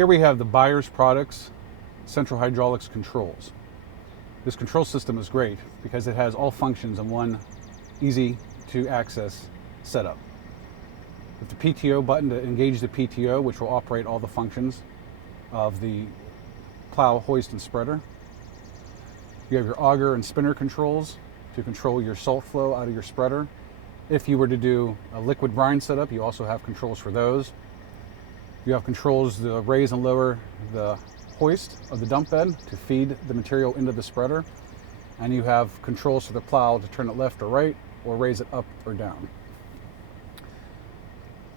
Here we have the Buyer's Products Central Hydraulics Controls. This control system is great because it has all functions in one easy to access setup. With the PTO button to engage the PTO, which will operate all the functions of the plow, hoist, and spreader. You have your auger and spinner controls to control your salt flow out of your spreader. If you were to do a liquid brine setup, you also have controls for those. You have controls to raise and lower the hoist of the dump bed to feed the material into the spreader. And you have controls for the plow to turn it left or right or raise it up or down.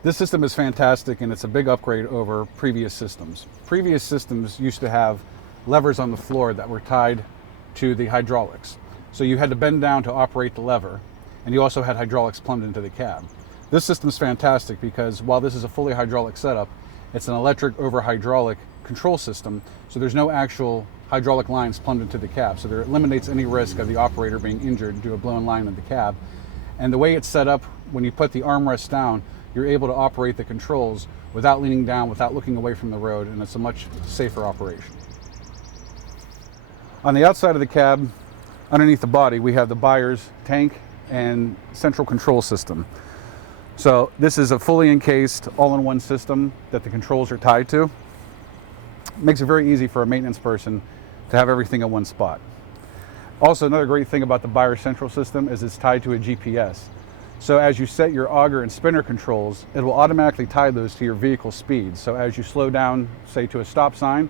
This system is fantastic, and it's a big upgrade over previous systems. Previous systems used to have levers on the floor that were tied to the hydraulics. So you had to bend down to operate the lever, and you also had hydraulics plumbed into the cab. This system is fantastic because while this is a fully hydraulic setup, it's an electric over hydraulic control system, so there's no actual hydraulic lines plumbed into the cab. So there eliminates any risk of the operator being injured due to a blown line in the cab. And the way it's set up, when you put the armrest down, you're able to operate the controls without leaning down, without looking away from the road, and it's a much safer operation. On the outside of the cab, underneath the body, we have the Buyer's tank and central control system. So this is a fully encased, all-in-one system that the controls are tied to. It makes it very easy for a maintenance person to have everything in one spot. Also, another great thing about the Buyer's Central system is it's tied to a GPS. So as you set your auger and spinner controls, it will automatically tie those to your vehicle speed. So as you slow down, say to a stop sign,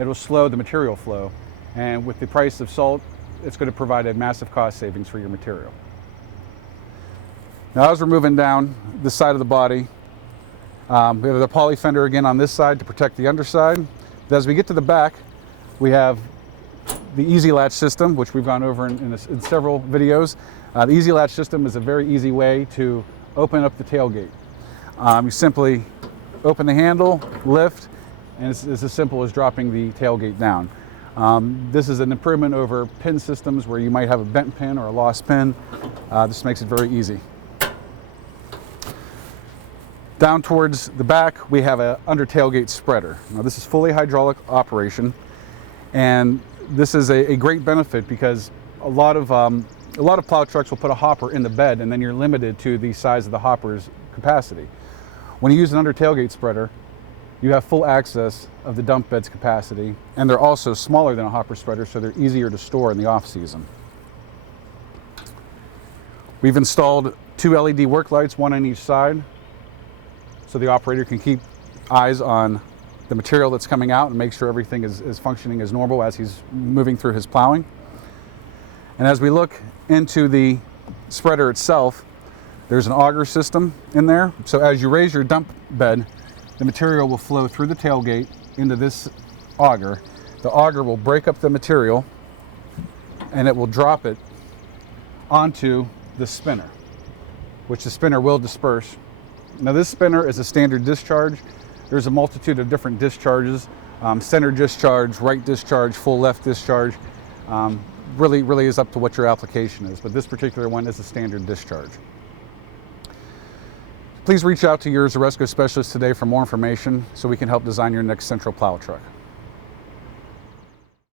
it will slow the material flow. And with the price of salt, it's going to provide a massive cost savings for your material. Now as we're moving down this side of the body, we have the poly fender again on this side to protect the underside. But as we get to the back, we have the Easy Latch system, which we've gone over in several videos. The Easy Latch system is a very easy way to open up the tailgate. You simply open the handle, lift, and it's as simple as dropping the tailgate down. This is an improvement over pin systems where you might have a bent pin or a lost pin. This makes it very easy. Down towards the back, we have an under tailgate spreader. Now this is fully hydraulic operation, and this is a great benefit because a lot of plow trucks will put a hopper in the bed, and then you're limited to the size of the hopper's capacity. When you use an under tailgate spreader, you have full access of the dump bed's capacity, and they're also smaller than a hopper spreader, so they're easier to store in the off season. We've installed 2 LED work lights, one on each side, so the operator can keep eyes on the material that's coming out and make sure everything is functioning as normal as he's moving through his plowing. And as we look into the spreader itself, there's an auger system in there. So as you raise your dump bed, the material will flow through the tailgate into this auger. The auger will break up the material and it will drop it onto the spinner, which the spinner will disperse. Now this spinner is a standard discharge. There's a multitude of different discharges, center discharge, right discharge, full left discharge. Really is up to what your application is, but this particular one is a standard discharge. Please reach out to your Zaresco specialist today for more information so we can help design your next central plow truck.